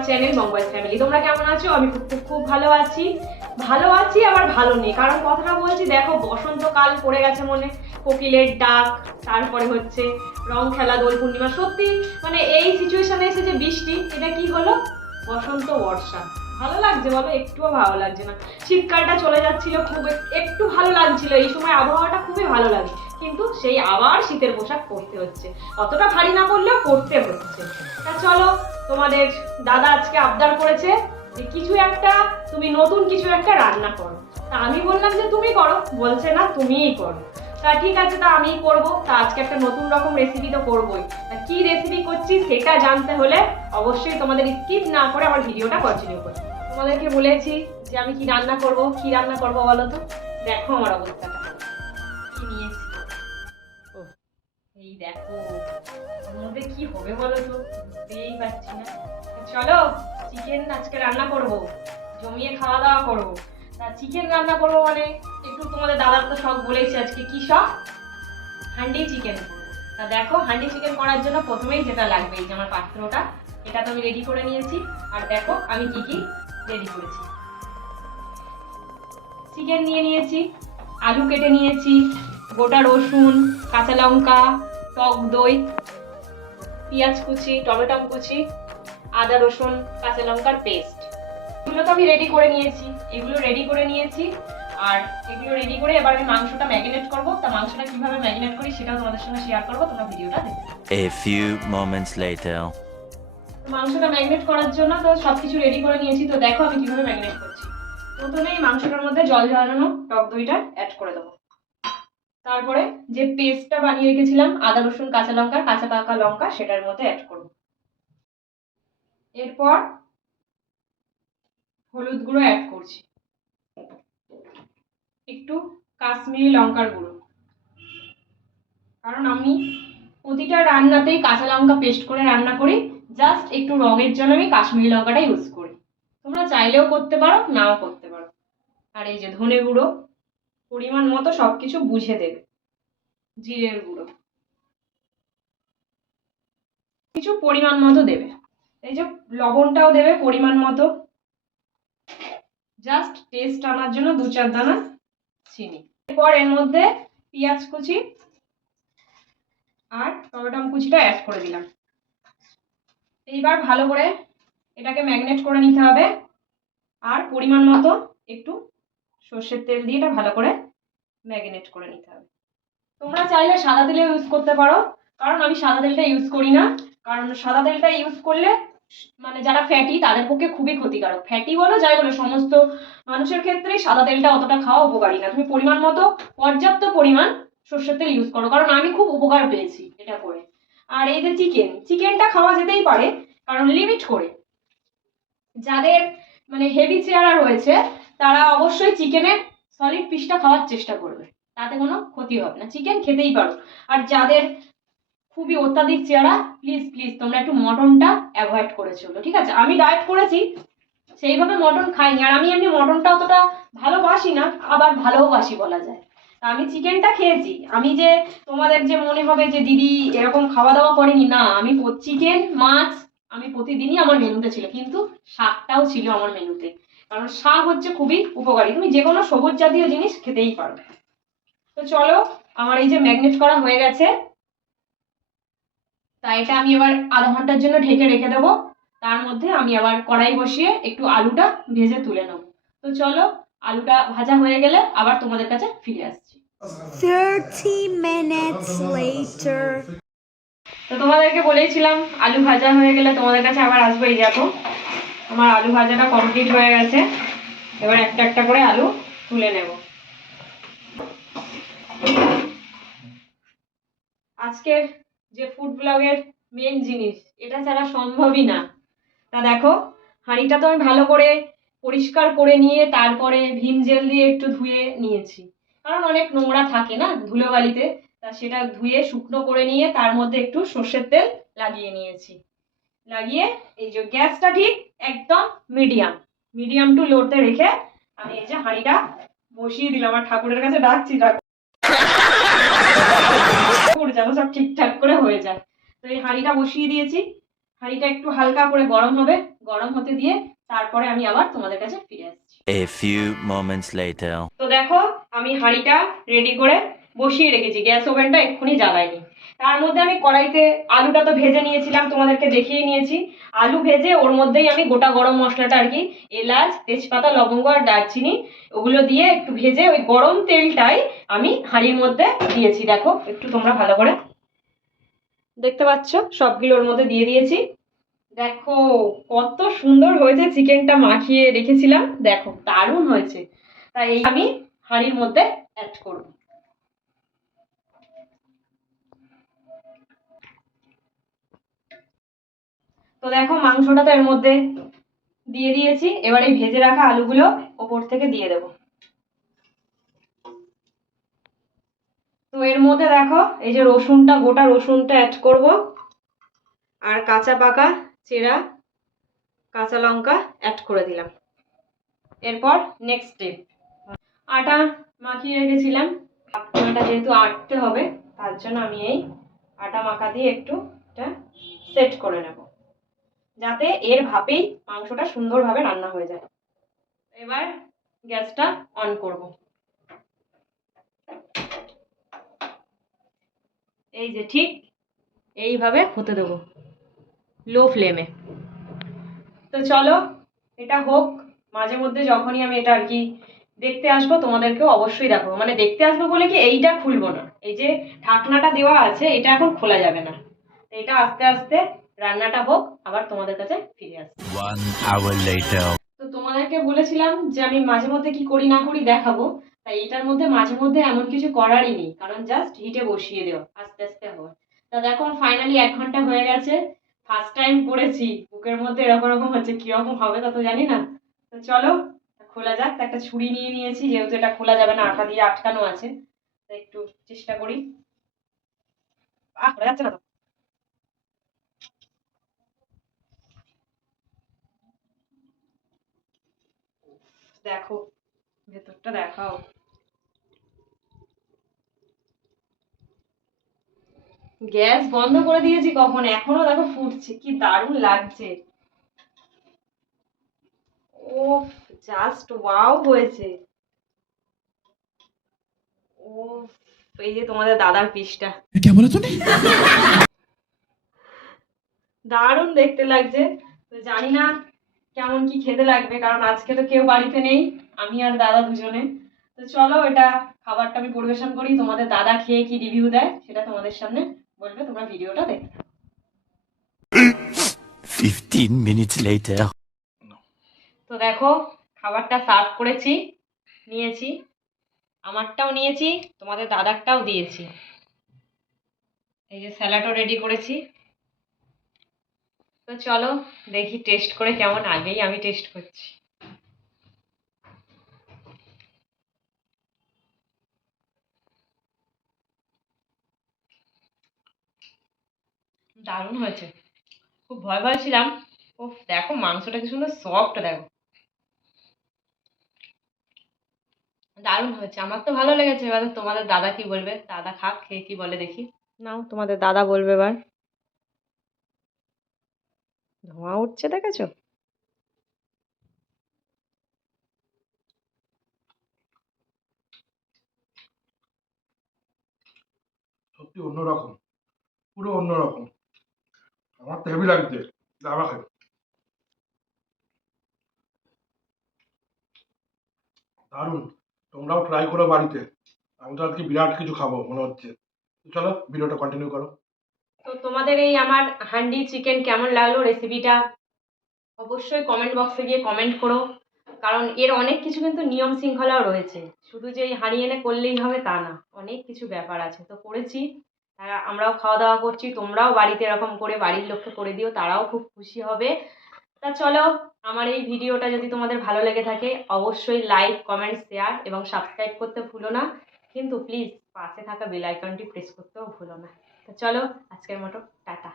আমার চ্যানেল মঙ্গল ফ্যামিলি। তোমরা কেমন আছো? আমি খুব ভালো আছি আবার ভালো নেই। কারণ কথাটা বলছি, দেখো বসন্তকাল পড়ে গেছে মনে, কোকিলের ডাক, তারপরে হচ্ছে রং খেলা, দোল পূর্ণিমা। সত্যি মানে এই সিচুয়েশনে এসে যে বৃষ্টি, এটা কি হলো? বসন্ত বর্ষা। ভালো লাগছে বলো? একটুও ভালো লাগছে না। শীতকালটা চলে যাচ্ছিল, খুব একটু ভালো লাগছিল, এই সময় আবহাওয়াটা খুবই ভালো লাগে, কিন্তু সেই আবার শীতের পোশাক পরতে হচ্ছে, অতটা ভারী না পরলেও পরতে হচ্ছে। তা চলো, তোমাদের দাদা আজকে আবদার করেছে যে কিছু একটা, তুমি নতুন কিছু একটা রান্না করো। তা আমি বললাম যে তুমি করো, বলছে না তুমিই করো। তা ঠিক আছে, তা আমিই করবো। তা আজকে একটা নতুন রকম রেসিপি তো করবোই। তা কি রেসিপি করছি সেটা জানতে হলে অবশ্যই তোমাদের স্কিপ না করে আমার ভিডিওটা কন্টিনিউ করো। তোমাদেরকে বলেছি যে আমি কি রান্না করব বলো তো। দেখো আমার অবস্থাটা, কি নিয়েছি। এই দেখো, ওর মধ্যে কি হবে বলো তো, বুঝতেই পারছি না। চলো, চিকেন আজকে রান্না করব, জমিয়ে খাওয়া দাওয়া করব। তা চিকেন রান্না করব মানে একটু তোমাদের দাদার তো শখ বলেছি, আজকে কি শখ? হান্ডি চিকেন। তা দেখো, হান্ডি চিকেন করার জন্য প্রথমেই যেটা লাগবে, এই যে আমার পাত্রটা, এটা তো আমি রেডি করে নিয়েছি। আর দেখো আমি কি কি রেডি করেছি। চিকেন নিয়ে নিয়েছি, আলু কেটে নিয়েছি, গোটা রসুন, কাঁচা লঙ্কা, টক দই, পেঁয়াজ কুচি, টমেটো কুচি, আদা রসুন কাঁচা লঙ্কার পেস্ট, এগুলো তো আমি রেডি করে নিয়েছি। আর এগুলো রেডি করে এবার আমি মাংসটা ম্যারিনেট করব। তা মাংসটা কিভাবে ম্যারিনেট করি সেটাও তোমাদের সঙ্গে শেয়ার করব, তোমরা ভিডিওটা দেখো। A few moments later. মাংসটা ম্যারিনেট করার জন্য তো সবকিছু রেডি করে নিয়েছি। তো দেখো আমি কিভাবে ম্যারিনেট করছি। প্রথমেই মাংসটার মধ্যে জল ঝরানো টক দইটা অ্যাড করে দেবো। তারপরে যে পেস্টটা বানিয়ে রেখেছিলাম আদা রসুন কাঁচা লঙ্কার, কাঁচা পাকা লঙ্কা, সেটার মধ্যে অ্যাড করব। এরপর হলুদ গুঁড়ো অ্যাড করছি, একটু কাশ্মীরি লঙ্কার গুঁড়ো, কারণ আমি প্রতিটা রান্নাতেই কাঁচা লঙ্কা পেস্ট করে রান্না করি, জাস্ট একটু রঙের জন্য আমি কাশ্মীরি লঙ্কাটা ইউজ করি। তোমরা চাইলেও করতে পারো, নাও করতে পারো। আর এই যে ধনে গুঁড়ো, পরিমাণ মতো সবকিছু বুঝে দেবে। জিরের গুঁড়ো কিছু পরিমাণ মতো দেবে, এই যে লবণটাও দেবে পরিমাণ মতো, জাস্ট টেস্ট আনার জন্য 2-4 দানা চিনি। এরপর এর মধ্যে পেঁয়াজ কুচি আর টমেটো কুচিটা অ্যাড করে দিলাম। এইবার ভালো করে এটাকে ম্যারিনেট করে নিতে হবে। আর পরিমাণ মতো একটু সর্ষের তেল দিয়ে এটা ভালো করে ম্যারিনেট করে নিতে হবে। তোমরা চাইলে সাদা তেলও ইউজ করতে পারো, কারণ আমি সাদা তেলটা ইউজ করি না। কারণ সাদা তেলটা ইউজ করলে মানে যারা ফ্যাটি তাদের পক্ষে খুবই ক্ষতিকারক। ফ্যাটি বলো যাই বলো, সমস্ত মানুষের ক্ষেত্রেই সাদা তেলটা অতটা খাওয়া উপকারী না। তুমি পরিমাণ মতো পর্যাপ্ত পরিমাণ সর্ষের তেল ইউজ করো, কারণ আমি খুব উপকার পেয়েছি এটা করে। আর এই যে চিকেনটা খাওয়া যেতেই পারে, কারণ লিমিট করে। যাদের মানে হেভি চেহারা রয়েছে তারা অবশ্যই চিকেনের সলিড পিসটা খাওয়ার চেষ্টা করবে, তাতে কোনো ক্ষতি হবে না, চিকেন খেতেই পারো। আর যাদের খুবই অত্যাধিক চেহারা, প্লিজ প্লিজ তোমরা একটু মটনটা অ্যাভয়েড করে চলো, ঠিক আছে? আমি ডায়েট করেছি, সেইভাবে মটন খাইনি। আর আমি এমনি মটনটা অতটা ভালোবাসি না, আবার ভালোবাসি বলা যায়। আমি চিকেনটা খেয়েছি। আমি যে তোমাদের যে মনে হবে যে দিদি এরকম খাওয়া দাওয়া করেনি, না, আমি চিকেন মাছ আমি প্রতিদিনই আমার মেনুতে ছিল, কিন্তু শাকটাও ছিল আমার মেনুতে, কারণ শাক হচ্ছে খুবই উপকারী। তুমি যে কোনো সবুজ জাতীয় জিনিস খেতেই পারো। তো চলো, আমার এই যে ম্যারিনেট করা হয়ে গেছে, তাই এটা আমি এবার আধা ঘন্টার জন্য ঢেকে রেখে দেবো। তার মধ্যে আমি আবার কড়াই বসিয়ে একটু আলুটা ভেজে তুলে নেব। তো চলো, আলুটা ভাজা হয়ে গেলে আবার তোমাদের কাছে ফিরে আসছি। 30 minutes later. তো তোমাদেরকে বলেইছিলাম আলু ভাজা হয়ে গেলে তোমাদের কাছে আবার আসবো। এই দেখো আমার আলু ভাজাটা কমপ্লিট হয়ে গেছে। এবার একটা একটা করে আলু তুলে নেব। আজকের যে ফুড ব্লগের মেন জিনিস, এটা ছাড়া সম্ভবই না। তা দেখো, হাঁড়িটা তো আমি ভালো করে পরিষ্কার করে নিয়ে তারপরে ভিম জেল দিয়ে একটু ধুয়ে নিয়েছি, কারণ অনেক নোংরা থাকে না ধুলোবালিতে। তা সেটা ধুয়ে শুকনো করে নিয়ে তার মধ্যে একটু সর্ষের তেল লাগিয়ে নিয়েছি। লাগিয়ে এই যে গ্যাসটা ঠিক একদম মিডিয়াম টু লোতে রেখে আমি এই যে হাঁড়িটা বসিয়ে দিলাম। আমার ঠাকুরের কাছে ডাকছি, ঠাকুর যেন সব ঠিকঠাক করে হয়ে যায়। তো এই হাঁড়িটা বসিয়ে দিয়েছি। হাঁড়িটা একটু হালকা করে গরম হবে, গরম হতে দিয়ে তারপরে আমি আবার তোমাদের কাছে ফিরে আসছি। A few moments later. তো দেখো আমি হাঁড়িটা রেডি করে বসিয়ে রেখেছি, গ্যাস ওভেনটা এক্ষুনি জ্বালাইনি। তার মধ্যে আমি কড়াইতে আলুটা তো ভেজে নিয়েছিলাম, তোমাদেরকে দেখিয়ে নিয়েছি। আলু ভেজে ওর মধ্যেই আমি গোটা গরম মশলাটা আর কি, এলাচ, তেজপাতা, লবঙ্গ আর দারচিনি ওগুলো দিয়ে একটু ভেজে ওই গরম তেলটাই আমি হাঁড়ির মধ্যে দিয়েছি। দেখো একটু তোমরা ভালো করে দেখতে পাচ্ছ, সবগুলো ওর মধ্যে দিয়ে দিয়েছি। দেখো কত সুন্দর হয়েছে, চিকেনটা মাখিয়ে রেখেছিলাম, দেখো দারুণ হয়েছে। তাই এই আমি হাঁড়ির মধ্যে অ্যাড করব। তো দেখো মাংসটা তো এর মধ্যে দিয়ে দিয়েছি, এবার এই ভেজে রাখা আলুগুলো ওপর থেকে দিয়ে দেব। তো এর মধ্যে দেখো এই যে রসুনটা, গোটা রসুনটা অ্যাড করব, আর কাঁচা পাকা চেরা কাঁচা লঙ্কা অ্যাড করে দিলাম। এরপর নেক্সট স্টেপ, আটা মাখিয়ে রেখেছিলাম, আটাটা যেহেতু আটতে হবে তার জন্য আমি এই আটা মাখা দিয়ে একটু এটা সেট করে নেব, যাতে এর ভাপেই মাংসটা সুন্দরভাবে রান্না হয়ে যায়। এবার গ্যাসটা অন করব। এই যে ঠিক এইভাবে হতে দেবো লো ফ্লেমে। তো চলো এটা হোক, মাঝে মধ্যে যখনই আমি এটা আর কি দেখতে আসবো তোমাদেরকেও অবশ্যই দেখাবো। মানে দেখতে আসবো বলে কি, এইটা খুলবো না, এই যে ঢাকনাটা দেওয়া আছে এটা এখন খোলা যাবে না। এটা আস্তে আস্তে রান্নাটা হোক, আবার তোমাদের কাছে ফিরে আসবো। 1 hour later. তো তোমাদেরকে বলেছিলাম যে আমি মাঝে মধ্যে কি করি না করি দেখাবো, তাই এটার মধ্যে মাঝে মধ্যে এমন কিছু করারই নেই, কারণ জাস্ট হিটে বসিয়ে দেওয়া, আস্তে আস্তে হয়। তা দেখো ফাইনালি 1 ঘন্টা হয়ে গেছে, ফার্স্ট টাইম করেছি, বুকের মধ্যে এরকম এরকম হচ্ছে, কিরকম হবে তা তো জানি না। তো চলো খোলা যাক। একটা ছুরি নিয়ে নিয়েছি, যেহেতু এটা খোলা যাবে না, আটা দিয়ে আটকানো আছে, তাই একটু চেষ্টা করি। খোলা যাচ্ছে না তো। দেখো ভেতরটা দেখাও, গ্যাস বন্ধ করে দিয়েছি কখন, এখনো দেখো ফুটছে, কি দারুণ লাগছে। ও জাস্ট ওয়াও হয়েছে। ও এই যে তোমাদের দাদার পিসটা, দারুণ দেখতে লাগছে। তো জানি না কেমন কি খেতে লাগবে, কারণ আজকে তো কেউ বাড়িতে নেই, আমি আর দাদা দুজনে। তো চলো এটা খাবারটা আমি পরিবেশন করি, তোমাদের দাদা খেয়ে কি রিভিউ দেয় সেটা তোমাদের সামনে বলবে, তোমরা ভিডিওটা দেখতে। 15 minutes later. তো দেখো খাবারটা সার্ভ করেছি, নিয়েছি, আমারটাও নিয়েছি, তোমাদের দাদারটাও দিয়েছি। এই যে স্যালাডও রেডি করেছি। তো চলো দেখি টেস্ট করে কেমন, আগেই আমি টেস্ট করছি। দারুণ হয়েছে, খুব ভয় ভয় ছিলাম। ও দেখো মাংসটা কি সুন্দর সফট, দেখো দারুণ হয়েছে, আমার তো ভালো লেগেছে। এবার তোমাদের দাদা কি বলবে, দাদা খাক, খেয়ে কি বলে দেখি। নাও তোমাদের দাদা বলবে এবার। ধোঁয়া উঠছে দেখেছো? সত্যি অন্যরকম, পুরো অন্যরকম। আমার তো হেভি লাগছে, দাবা খাই। দারুণ, তোমরাও ট্রাই করো বাড়িতে। আমি তো আজকে বিরাট কিছু খাবো মনে হচ্ছে। তো চলো ভিডিওটা কন্টিনিউ করো। তো তোমাদের এই আমার হান্ডি চিকেন কেমন লাগলো রেসিপিটা, অবশ্যই কমেন্ট বক্সে গিয়ে কমেন্ট করো। কারণ এর অনেক কিছু কিন্তু নিয়ম শৃঙ্খলাও রয়েছে, শুধু যে এই হাঁড়ি এনে করলেই হবে তা না, অনেক কিছু ব্যাপার আছে। তো করেছি, আমরাও খাওয়া দাওয়া করছি, তোমরাও বাড়িতে এরকম করে বাড়ির লোককে করে দিও, তারাও খুব খুশি হবে। তা চলো, আমার এই ভিডিওটা যদি তোমাদের ভালো লেগে থাকে অবশ্যই লাইক, কমেন্ট, শেয়ার এবং সাবস্ক্রাইব করতে ভুলো না, কিন্তু প্লিজ পাশে থাকা বেল আইকনটি প্রেস করতেও ভুলো না। তো চলো আজকের মতো টাটা।